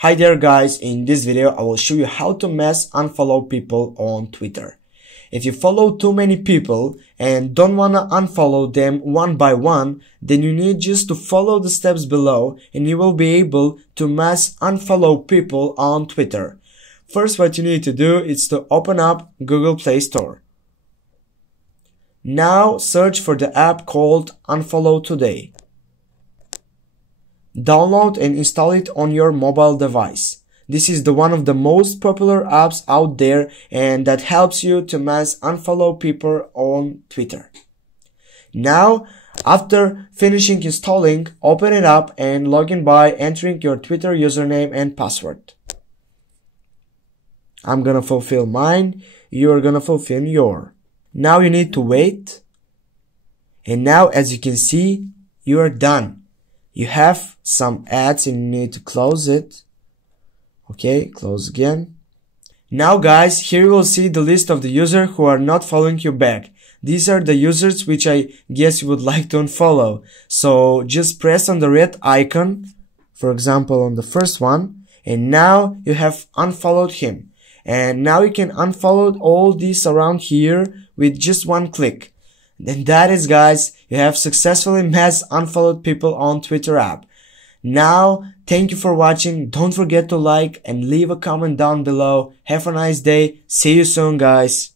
Hi there guys, in this video I will show you how to mass unfollow people on Twitter. If you follow too many people and don't wanna unfollow them one by one, then you need just to follow the steps below and you will be able to mass unfollow people on Twitter. First, what you need to do is to open up Google Play Store. Now search for the app called Unfollow Today. Download and install it on your mobile device. This is one of the most popular apps out there and that helps you to mass unfollow people on Twitter. Now, after finishing installing, open it up and log in by entering your Twitter username and password. I'm gonna fulfill mine, you're gonna fulfill your. Now you need to wait. And now as you can see, you are done. You have some ads and you need to close it. Okay, close again. Now guys, here you will see the list of the users who are not following you back. These are the users which I guess you would like to unfollow. So just press on the red icon, for example on the first one, and now you have unfollowed him. And now you can unfollow all these around here with just one click. And that is guys, you have successfully mass unfollowed people on Twitter app. Now, thank you for watching. Don't forget to like and leave a comment down below. Have a nice day. See you soon guys.